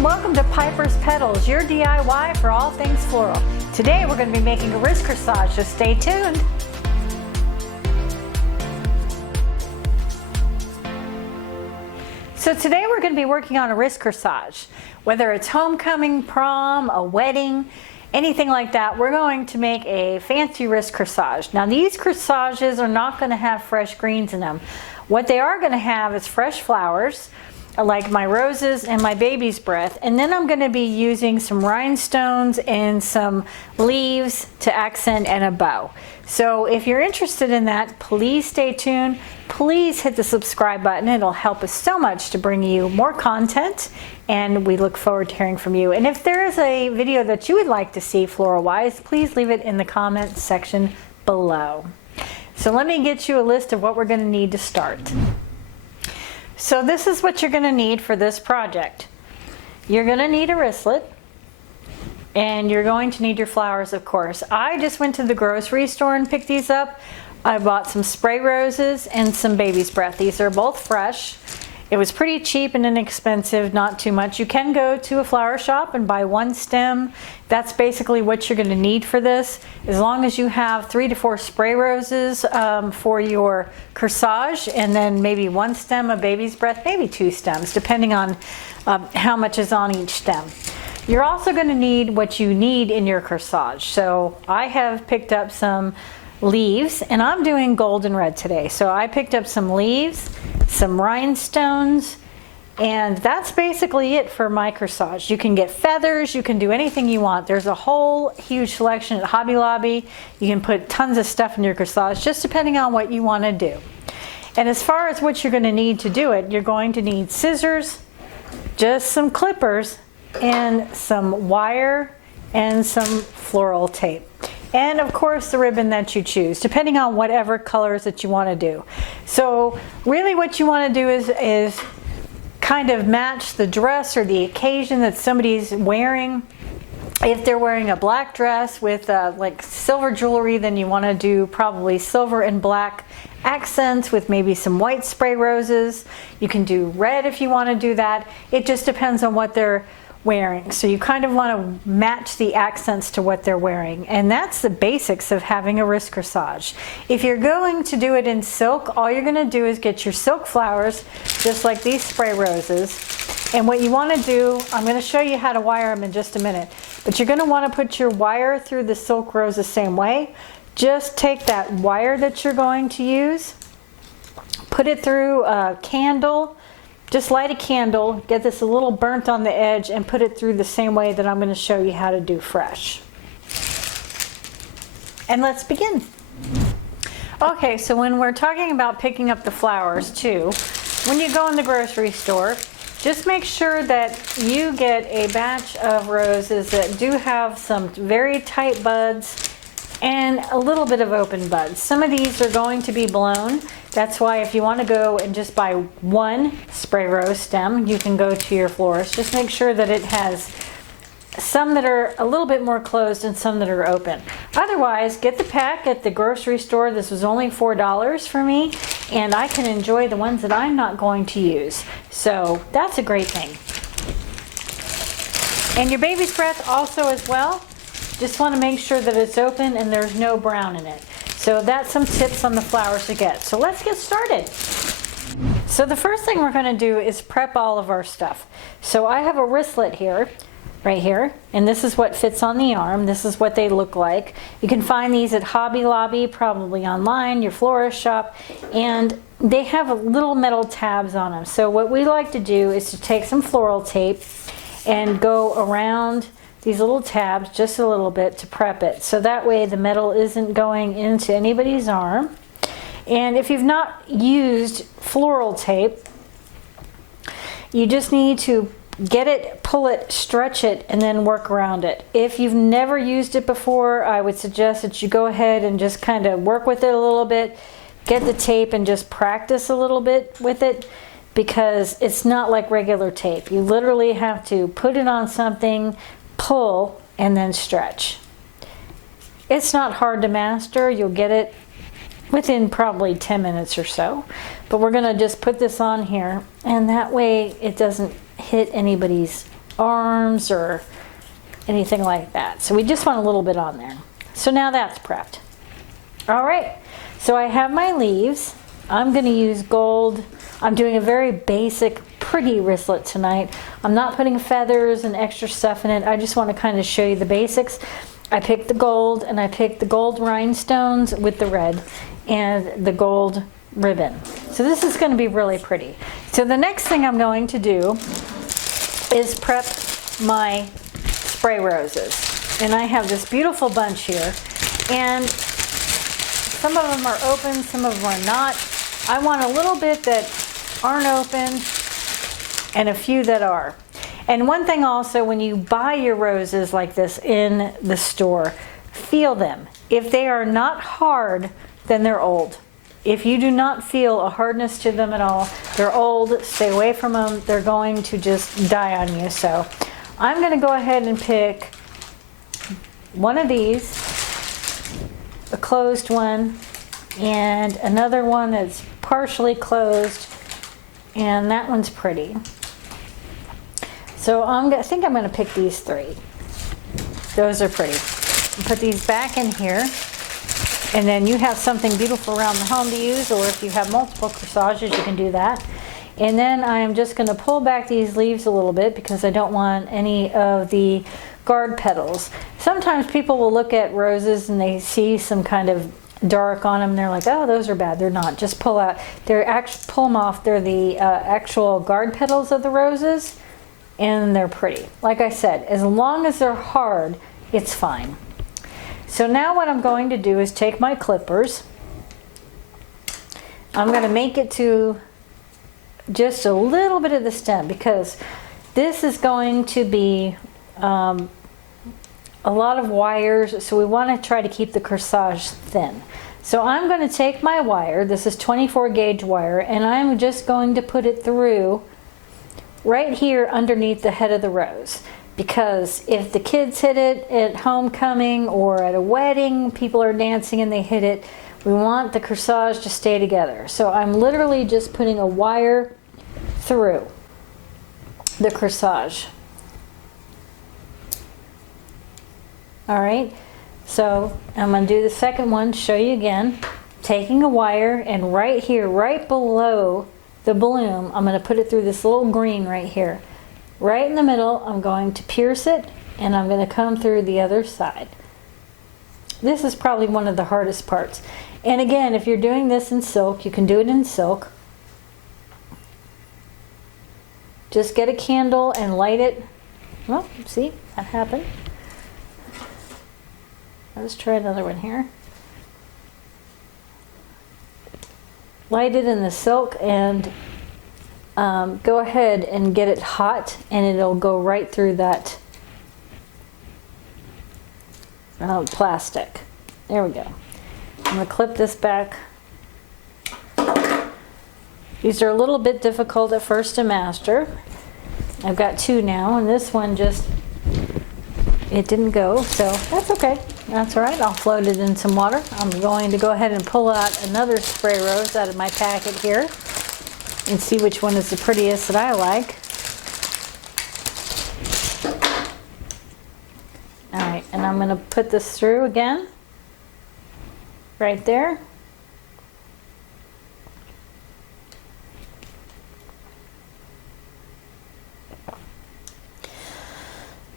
and welcome to Piper's Petals, your DIY for all things floral. Today we're going to be making a wrist corsage, so stay tuned. So today we're going to be working on a wrist corsage. Whether it's homecoming, prom, a wedding, anything like that, we're going to make a fancy wrist corsage. Now these corsages are not going to have fresh greens in them. What they are going to have is fresh flowers, like my roses and my baby's breath, and then I'm going to be using some rhinestones and some leaves to accent and a bow. So if you're interested in that, please stay tuned. Please hit the subscribe button. It'll help us so much to bring you more content, and we look forward to hearing from you. And if there is a video that you would like to see floral wise, please leave it in the comments section below. So let me get you a list of what we're going to need to start. So this is what you're going to need for this project. You're going to need a wristlet, and you're going to need your flowers, of course. I just went to the grocery store and picked these up. I bought some spray roses and some baby's breath. These are both fresh. It was pretty cheap and inexpensive, not too much. You can go to a flower shop and buy one stem. That's basically what you're going to need for this. As long as you have 3 to 4 spray roses for your corsage, and then maybe one stem of baby's breath, maybe 2 stems, depending on how much is on each stem. You're also going to need what you need in your corsage. So I have picked up some leaves, and I'm doing gold and red today. So I picked up some leaves, some rhinestones, and that's basically it for my corsage. You can get feathers, you can do anything you want. There's a whole huge selection at Hobby Lobby. You can put tons of stuff in your corsage, just depending on what you want to do. And as far as what you're going to need to do it, you're going to need scissors, just some clippers, and some wire, and some floral tape. And of course the ribbon that you choose, depending on whatever colors that you want to do. So really what you want to do is kind of match the dress or the occasion that somebody's wearing. If they're wearing a black dress with like silver jewelry, then you want to do probably silver and black accents with maybe some white spray roses. You can do red if you want to do that. It just depends on what they're wearing. So you kind of want to match the accents to what they're wearing, and that's the basics of having a wrist corsage. If you're going to do it in silk, all you're going to do is get your silk flowers, just like these spray roses, and what you want to do, I'm going to show you how to wire them in just a minute, but you're going to want to put your wire through the silk rose the same way. Just take that wire that you're going to use, put it through a candle. Just light a candle, get this a little burnt on the edge, and put it through the same way that I'm going to show you how to do fresh. And let's begin. Okay, so when we're talking about picking up the flowers too, when you go in the grocery store, just make sure that you get a batch of roses that do have some very tight buds and a little bit of open buds. Some of these are going to be blown. That's why if you want to go and just buy one spray rose stem, you can go to your florist. Just make sure that it has some that are a little bit more closed and some that are open. Otherwise, get the pack at the grocery store. This was only $4 for me, and I can enjoy the ones that I'm not going to use. So that's a great thing. And your baby's breath also as well. Just want to make sure that it's open and there's no brown in it. So that's some tips on the flowers to get. So let's get started. So the first thing we're going to do is prep all of our stuff. So I have a wristlet here, right here, and this is what fits on the arm. This is what they look like. You can find these at Hobby Lobby, probably online, your florist shop, and they have little metal tabs on them. So what we like to do is to take some floral tape and go around these little tabs just a little bit to prep it, so that way the metal isn't going into anybody's arm. And if you've not used floral tape, you just need to get it, pull it, stretch it, and then work around it. If you've never used it before, I would suggest that you go ahead and just kind of work with it a little bit, get the tape and just practice a little bit with it, because it's not like regular tape. You literally have to put it on something, pull, and then stretch. It's not hard to master. You'll get it within probably 10 minutes or so. But we're going to just put this on here, and that way it doesn't hit anybody's arms or anything like that. So we just want a little bit on there. So now that's prepped. All right, so I have my leaves. I'm going to use gold. I'm doing a very basic, pretty wristlet tonight. I'm not putting feathers and extra stuff in it. I just want to kind of show you the basics. I picked the gold, and I picked the gold rhinestones with the red and the gold ribbon. So this is going to be really pretty. So the next thing I'm going to do is prep my spray roses. And I have this beautiful bunch here. And some of them are open, some of them are not. I want a little bit that aren't open and a few that are. And one thing also, when you buy your roses like this in the store, feel them. If they are not hard, then they're old. If you do not feel a hardness to them at all, they're old, stay away from them. They're going to just die on you. So I'm going to go ahead and pick one of these, a closed one, and another one that's partially closed, and that one's pretty. So I think I'm going to pick these three. Those are pretty. Put these back in here, and then you have something beautiful around the home to use, or if you have multiple corsages, you can do that. And then I am just going to pull back these leaves a little bit because I don't want any of the guard petals. Sometimes people will look at roses and they see some kind of dark on them and they're like, oh, those are bad. They're not. Just pull out. Pull them off. They're the actual guard petals of the roses, and they're pretty. Like I said, as long as they're hard, it's fine. So now what I'm going to do is take my clippers. I'm going to make it to just a little bit of the stem because this is going to be a lot of wires, so we want to try to keep the corsage thin. So I'm going to take my wire, this is 24 gauge wire, and I'm just going to put it through right here underneath the head of the rose. Because if the kids hit it at homecoming or at a wedding, people are dancing and they hit it, we want the corsage to stay together. So I'm literally just putting a wire through the corsage. All right, so I'm going to do the second one, show you again. Taking a wire, and right here, right below the bloom, I'm going to put it through this little green right here. Right in the middle, I'm going to pierce it, and I'm going to come through the other side. This is probably one of the hardest parts. And again, if you're doing this in silk, you can do it in silk. Just get a candle and light it. Well, see, that happened. Let's try another one here. Light it in the silk and go ahead and get it hot, and it'll go right through that plastic. There we go. I'm going to clip this back. These are a little bit difficult at first to master. I've got two now, and this one just, it didn't go, so that's okay. That's all right. I'll float it in some water. I'm going to go ahead and pull out another spray rose out of my packet here and see which one is the prettiest that I like. All right, and I'm going to put this through again, right there.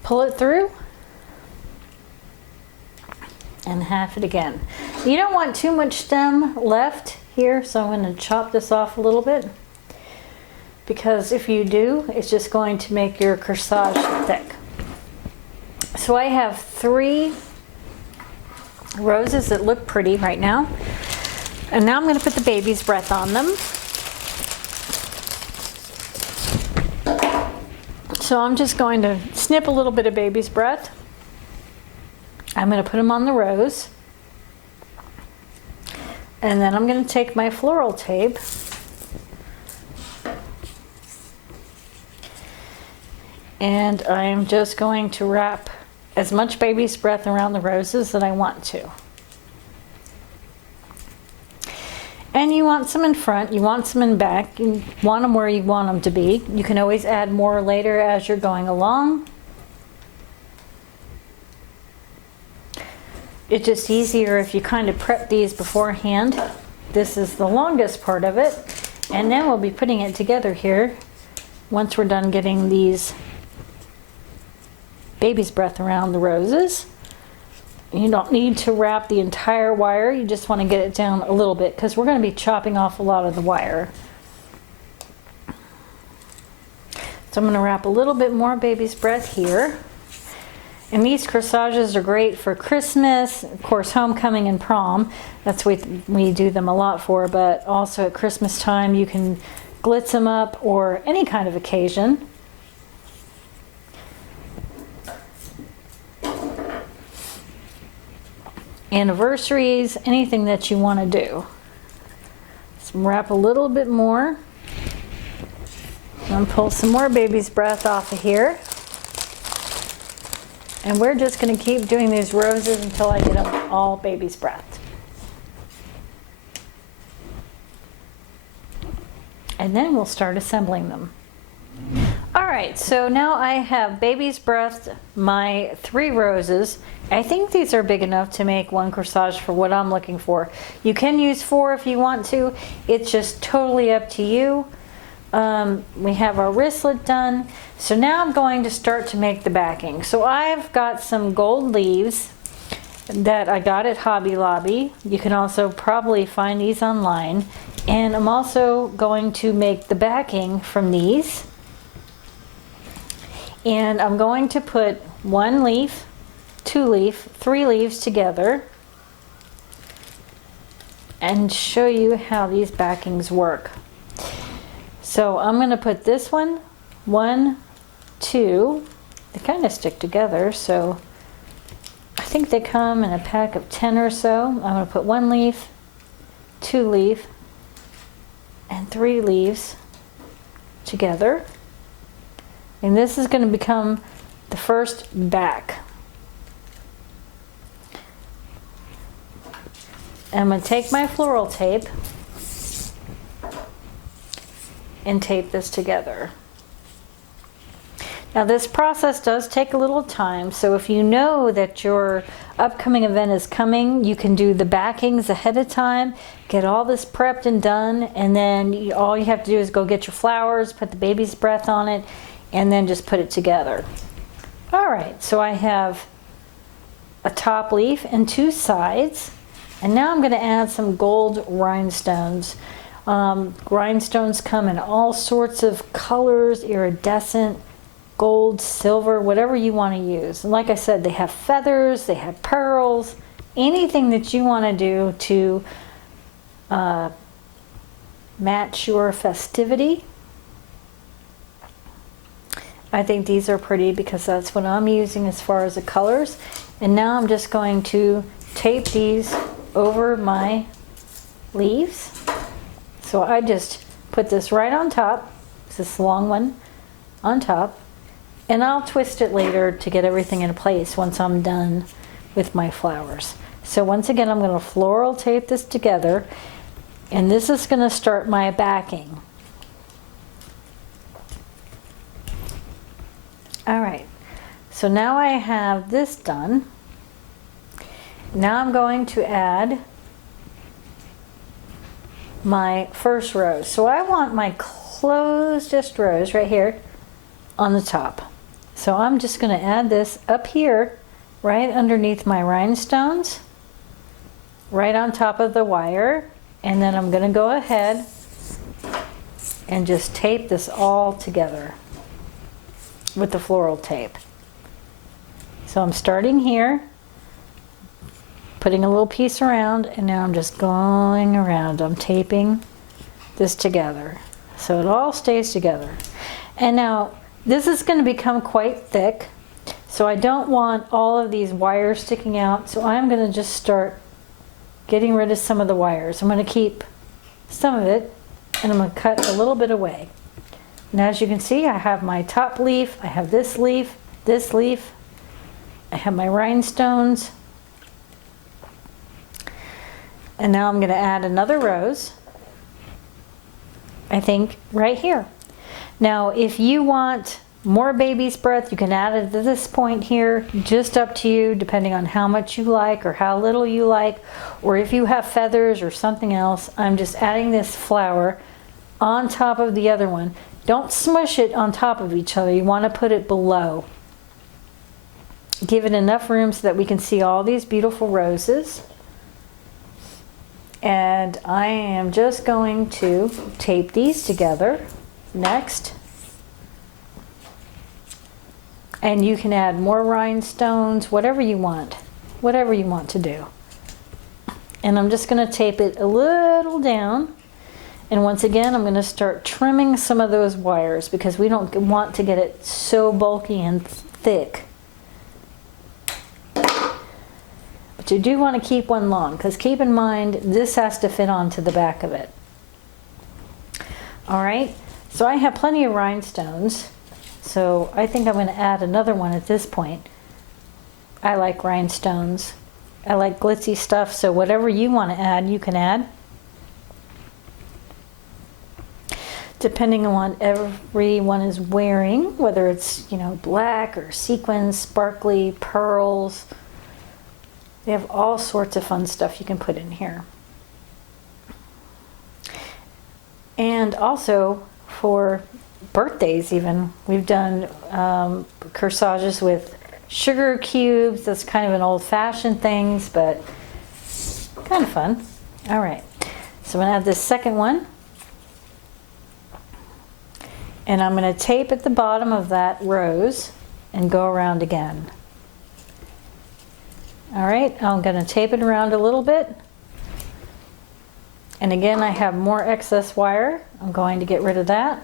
Pull it through. And half it again. You don't want too much stem left here, so I'm going to chop this off a little bit, because if you do, it's just going to make your corsage thick. So I have 3 roses that look pretty right now, and now I'm going to put the baby's breath on them. So I'm just going to snip a little bit of baby's breath. I'm going to put them on the rose, and then I'm going to take my floral tape and I'm just going to wrap as much baby's breath around the roses that I want to. And you want some in front, you want some in back, you want them where you want them to be. You can always add more later as you're going along. It's just easier if you kind of prep these beforehand. This is the longest part of it. And then we'll be putting it together here once we're done getting these baby's breath around the roses. You don't need to wrap the entire wire, you just want to get it down a little bit because we're going to be chopping off a lot of the wire. So I'm going to wrap a little bit more baby's breath here. And these corsages are great for Christmas, of course homecoming and prom. That's what we do them a lot for, but also at Christmas time you can glitz them up or any kind of occasion. Anniversaries, anything that you want to do. So wrap a little bit more. And pull some more baby's breath off of here. And we're just going to keep doing these roses until I get them all baby's breath. And then we'll start assembling them. All right, so now I have baby's breath my 3 roses. I think these are big enough to make one corsage for what I'm looking for. You can use 4 if you want to. It's just totally up to you. We have our wristlet done. So now I'm going to start to make the backing. So I've got some gold leaves that I got at Hobby Lobby. You can also probably find these online. And I'm also going to make the backing from these. And I'm going to put 1 leaf, 2 leaf, 3 leaves together and show you how these backings work. So I'm going to put this one, 1, 2, they kind of stick together, so I think they come in a pack of 10 or so. I'm going to put 1 leaf, 2 leaf, and 3 leaves together. And this is going to become the first back. I'm going to take my floral tape and tape this together. Now this process does take a little time, so if you know that your upcoming event is coming, you can do the backings ahead of time, get all this prepped and done, and then all you have to do is go get your flowers, put the baby's breath on it, and then just put it together. All right, so I have a top leaf and 2 sides, and now I'm going to add some gold rhinestones. Rhinestones come in all sorts of colors, iridescent, gold, silver, whatever you want to use. And like I said, they have feathers, they have pearls, anything that you want to do to match your festivity. I think these are pretty because that's what I'm using as far as the colors. And now I'm just going to tape these over my leaves. So I just put this right on top, this long one on top, and I'll twist it later to get everything in place once I'm done with my flowers. So once again, I'm going to floral tape this together, and this is going to start my backing. All right, so now I have this done. Now I'm going to add my first rose. So I want my closest rose right here on the top. So I'm just going to add this up here, right underneath my rhinestones, right on top of the wire, and then I'm going to go ahead and just tape this all together with the floral tape. So I'm starting here, putting a little piece around, and now I'm just going around. I'm taping this together so it all stays together. And now this is going to become quite thick, so I don't want all of these wires sticking out, so I'm going to just start getting rid of some of the wires. I'm going to keep some of it, and I'm going to cut a little bit away. And as you can see, I have my top leaf, I have this leaf, I have my rhinestones, and now I'm going to add another rose. I think right here. Now, if you want more baby's breath, you can add it to this point here, just up to you, depending on how much you like or how little you like, or if you have feathers or something else. I'm just adding this flower on top of the other one. Don't smush it on top of each other. You want to put it below. Give it enough room so that we can see all these beautiful roses. And I am just going to tape these together next. And you can add more rhinestones, whatever you want to do. And I'm just going to tape it a little down. And once again, I'm going to start trimming some of those wires because we don't want to get it so bulky and thick. But you do want to keep one long because keep in mind, this has to fit onto the back of it. All right, so I have plenty of rhinestones. So I think I'm going to add another one at this point. I like rhinestones. I like glitzy stuff, so whatever you want to add, you can add. Depending on what everyone is wearing, whether it's, you know, black or sequins, sparkly, pearls. They have all sorts of fun stuff you can put in here. And also for birthdays even, we've done corsages with sugar cubes. That's kind of an old-fashioned things, but kind of fun. All right, so I'm gonna add this second one. And I'm gonna tape at the bottom of that rose and go around again. All right, I'm gonna tape it around a little bit. And again, I have more excess wire. I'm going to get rid of that.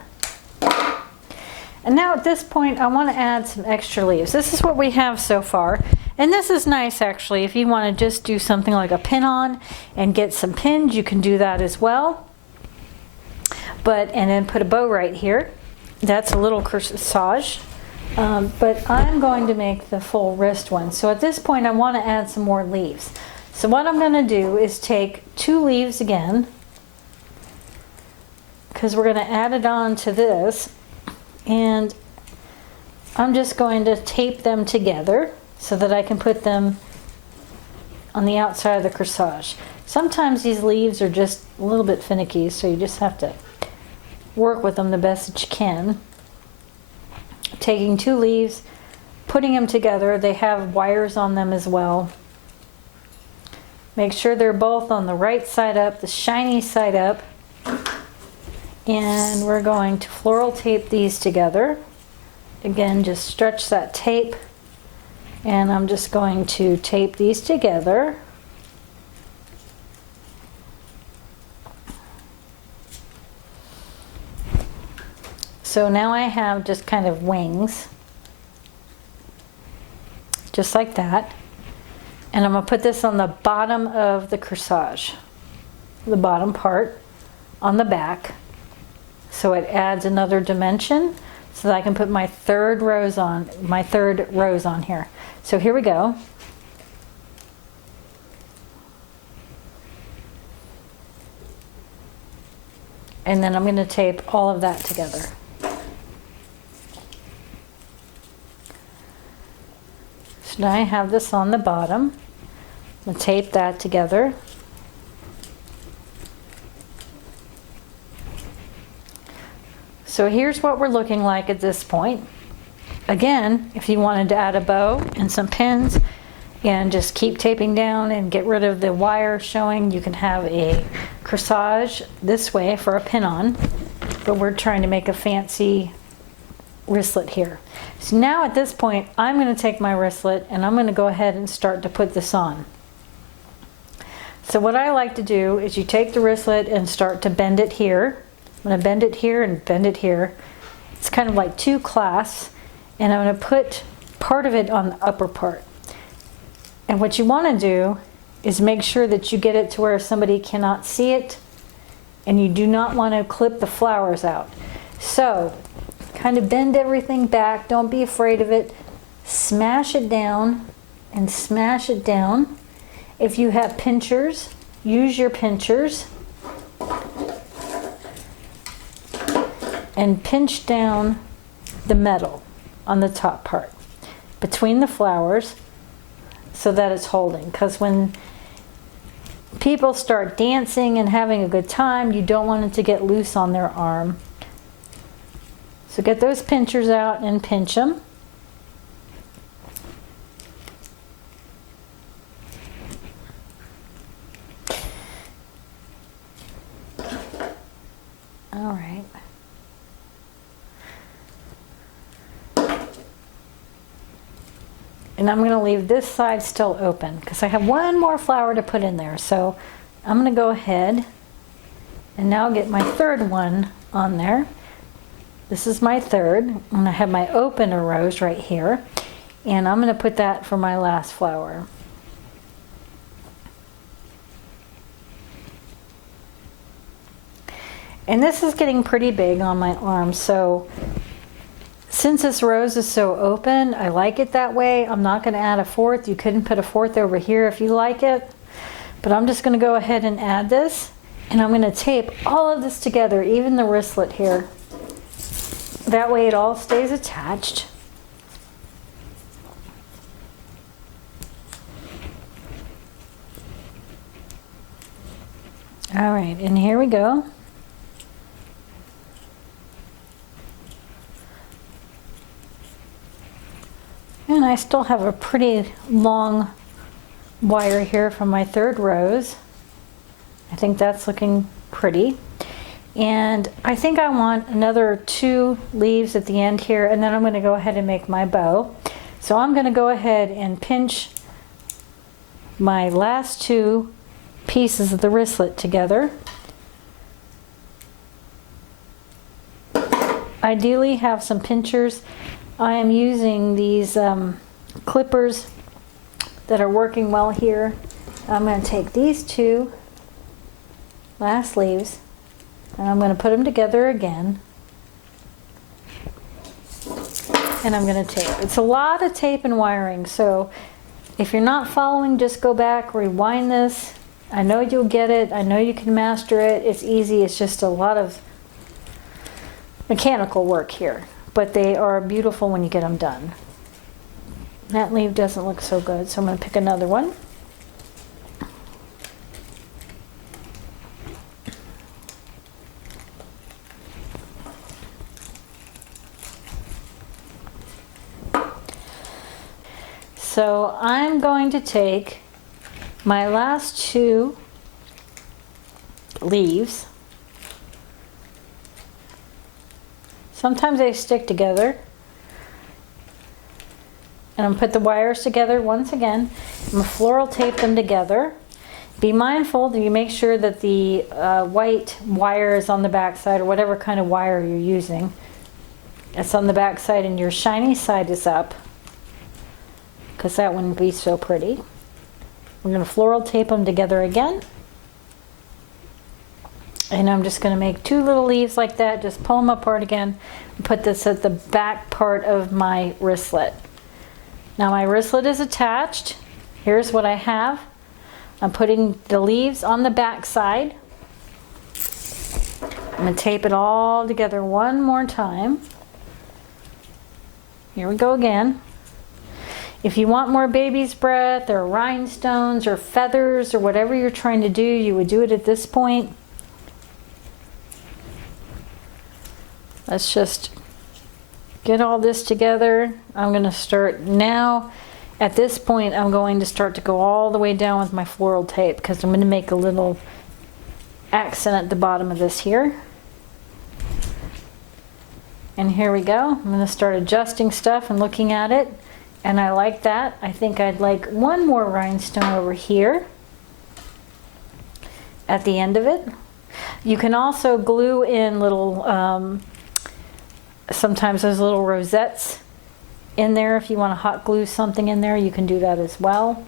And now at this point, I want to add some extra leaves. This is what we have so far. And this is nice actually. If you want to just do something like a pin on and get some pins, you can do that as well. And then put a bow right here. That's a little corsage. But I'm going to make the full wrist one. So at this point, I want to add some more leaves. So what I'm going to do is take 2 leaves again, because we're going to add it on to this. And I'm just going to tape them together so that I can put them on the outside of the corsage. Sometimes these leaves are just a little bit finicky, so you just have to work with them the best that you can. Taking 2 leaves, putting them together. They have wires on them as well. Make sure they're both on the right side up, the shiny side up. And we're going to floral tape these together. Again, just stretch that tape. And I'm just going to tape these together. So now I have just kind of wings, just like that. And I'm going to put this on the bottom of the corsage, the bottom part on the back. So it adds another dimension so that I can put my third rows on here. So here we go. And then I'm going to tape all of that together. So now I have this on the bottom. I'm going to tape that together. So here's what we're looking like at this point. Again, if you wanted to add a bow and some pins and just keep taping down and get rid of the wire showing, you can have a corsage this way for a pin on, but we're trying to make a fancy wristlet here. So now at this point, I'm going to take my wristlet and I'm going to go ahead and start to put this on. So what I like to do is you take the wristlet and start to bend it here. I'm going to bend it here and bend it here. It's kind of like 2 clasps, and I'm going to put part of it on the upper part. And what you want to do is make sure that you get it to where somebody cannot see it, and you do not want to clip the flowers out. So kind of bend everything back. Don't be afraid of it. Smash it down and smash it down. If you have pinchers, use your pinchers. and pinch down the metal on the top part between the flowers so that it's holding. Because when people start dancing and having a good time, you don't want it to get loose on their arm. So get those pinchers out and pinch them. All right. And I'm going to leave this side still open because I have one more flower to put in there. So I'm going to go ahead and now get my third one on there. This is my third. I'm going to have my open rose right here. And I'm going to put that for my last flower. And this is getting pretty big on my arm, so since this rose is so open, I like it that way. I'm not going to add a fourth. You couldn't put a fourth over here if you like it. But I'm just going to go ahead and add this. And I'm going to tape all of this together, even the wristlet here. That way it all stays attached. All right, and here we go. And I still have a pretty long wire here from my third rose. I think that's looking pretty. And I think I want another 2 leaves at the end here, and then I'm going to go ahead and make my bow. So I'm going to go ahead and pinch my last 2 pieces of the wristlet together. Ideally have some pinchers. I am using these clippers that are working well here. I'm going to take these 2 last leaves and I'm going to put them together again. And I'm going to tape. It's a lot of tape and wiring, so if you're not following, just go back, rewind this. I know you'll get it. I know you can master it. It's easy. It's just a lot of mechanical work here. But they are beautiful when you get them done. That leaf doesn't look so good, so I'm going to pick another one. So I'm going to take my last 2 leaves. Sometimes they stick together. And I'm going to put the wires together once again. I'm going to floral tape them together. Be mindful that you make sure that the white wire is on the back side, or whatever kind of wire you're using. It's on the back side and your shiny side is up, because that wouldn't be so pretty. We're going to floral tape them together again. And I'm just going to make 2 little leaves like that, just pull them apart again, and put this at the back part of my wristlet. Now my wristlet is attached. Here's what I have. I'm putting the leaves on the back side. I'm going to tape it all together one more time. Here we go again. If you want more baby's breath or rhinestones or feathers or whatever you're trying to do, you would do it at this point. Let's just get all this together. I'm going to start now. At this point, I'm going to start to go all the way down with my floral tape, because I'm going to make a little accent at the bottom of this here. And here we go. I'm going to start adjusting stuff and looking at it. And I like that. I think I'd like one more rhinestone over here at the end of it. You can also glue in little, sometimes there's little rosettes in there. If you want to hot glue something in there, you can do that as well.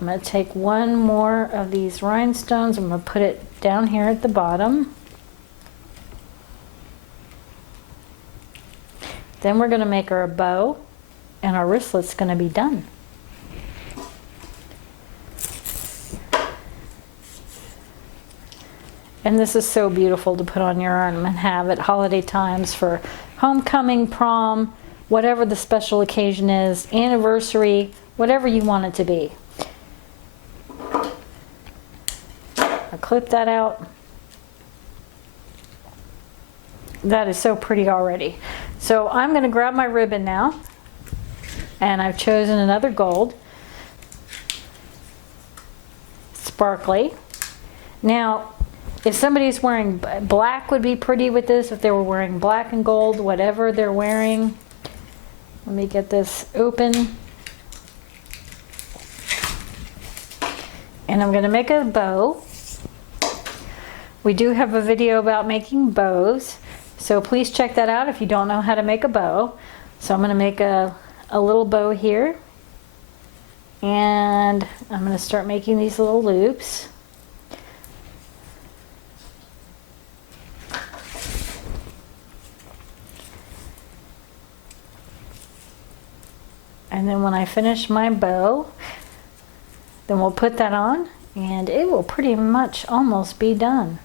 I'm going to take one more of these rhinestones. I'm going to put it down here at the bottom. Then we're going to make our bow, and our wristlet's going to be done. And this is so beautiful to put on your arm and have at holiday times for homecoming, prom, whatever the special occasion is, anniversary, whatever you want it to be. I'll clip that out. That is so pretty already. So I'm going to grab my ribbon now, and I've chosen another gold, sparkly. Now, if somebody's wearing black would be pretty with this, if they were wearing black and gold, whatever they're wearing. Let me get this open. And I'm going to make a bow. We do have a video about making bows, so please check that out if you don't know how to make a bow. So I'm going to make a little bow here, and I'm going to start making these little loops. And then when I finish my bow, then we'll put that on and it will pretty much almost be done.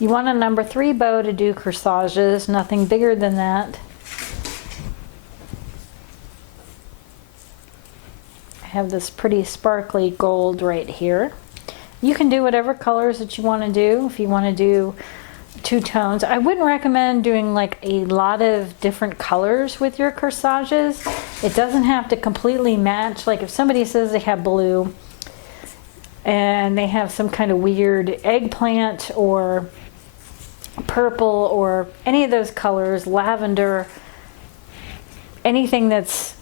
You want a number 3 bow to do corsages, nothing bigger than that. I have this pretty sparkly gold right here. You can do whatever colors that you want to do. If you want to do 2 tones, I wouldn't recommend doing like a lot of different colors with your corsages. It doesn't have to completely match. Like if somebody says they have blue and they have some kind of weird eggplant or purple or any of those colors, lavender, anything that's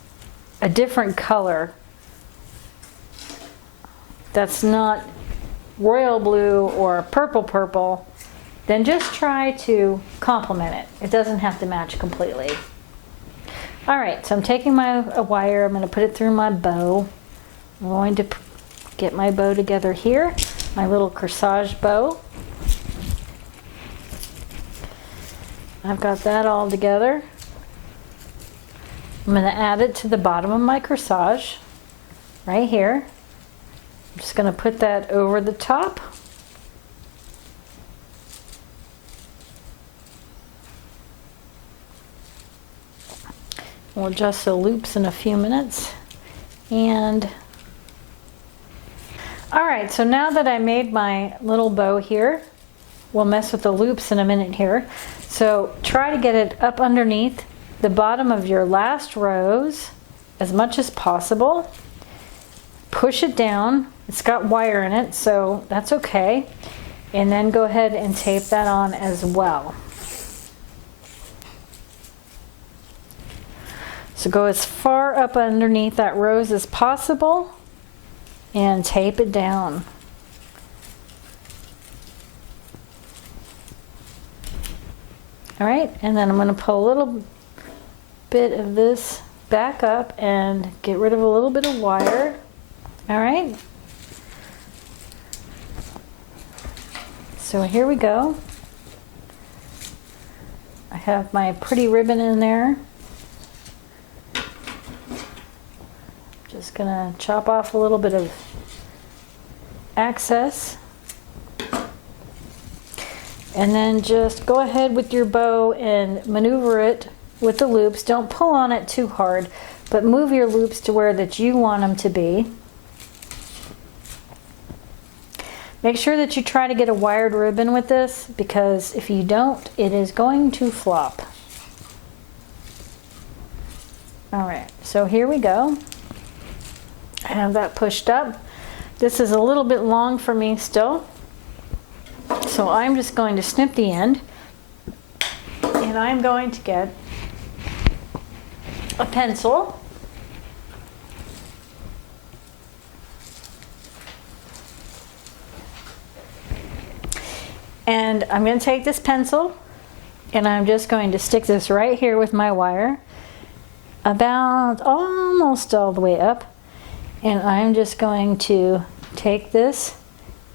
a different color that's not royal blue or purple, then just try to complement it. It doesn't have to match completely. All right, so I'm taking my wire, I'm going to put it through my bow. I'm going to get my bow together here, my little corsage bow. I've got that all together. I'm going to add it to the bottom of my corsage right here. I'm just going to put that over the top. We'll adjust the loops in a few minutes. And all right, so now that I made my little bow here, we'll mess with the loops in a minute here. So try to get it up underneath the bottom of your last rows as much as possible. Push it down. It's got wire in it, so that's okay. And then go ahead and tape that on as well. So go as far up underneath that rose as possible and tape it down. All right, and then I'm going to pull a little bit of this back up and get rid of a little bit of wire. All right. So here we go. I have my pretty ribbon in there. Just gonna chop off a little bit of excess. And then just go ahead with your bow and maneuver it with the loops. Don't pull on it too hard, but move your loops to where that you want them to be. Make sure that you try to get a wired ribbon with this, because if you don't, it is going to flop. All right, so here we go. I have that pushed up. This is a little bit long for me still. So I'm just going to snip the end, and I'm going to get a pencil. And I'm going to take this pencil and I'm just going to stick this right here with my wire, about almost all the way up. And I'm just going to take this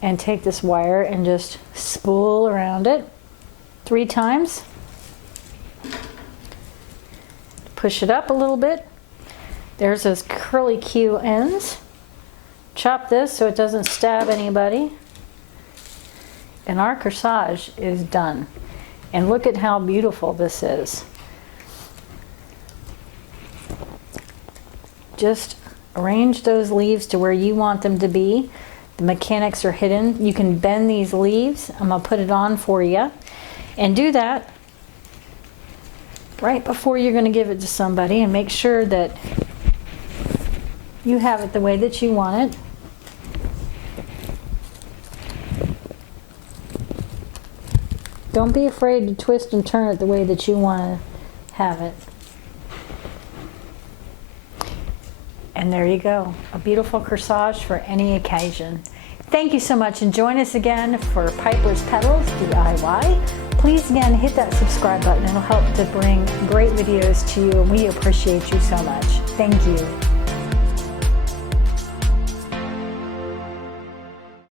and take this wire and just spool around it 3 times. Push it up a little bit. There's those curly Q ends. chop this so it doesn't stab anybody. And our corsage is done. And look at how beautiful this is. Just arrange those leaves to where you want them to be. The mechanics are hidden. You can bend these leaves. I'm gonna put it on for you. And do that right before you're gonna give it to somebody, and make sure that you have it the way that you want it. Don't be afraid to twist and turn it the way that you want to have it. And there you go, a beautiful corsage for any occasion. Thank you so much, and join us again for Piper's Petals DIY. Please again hit that subscribe button. It'll help to bring great videos to you, and we appreciate you so much. Thank you.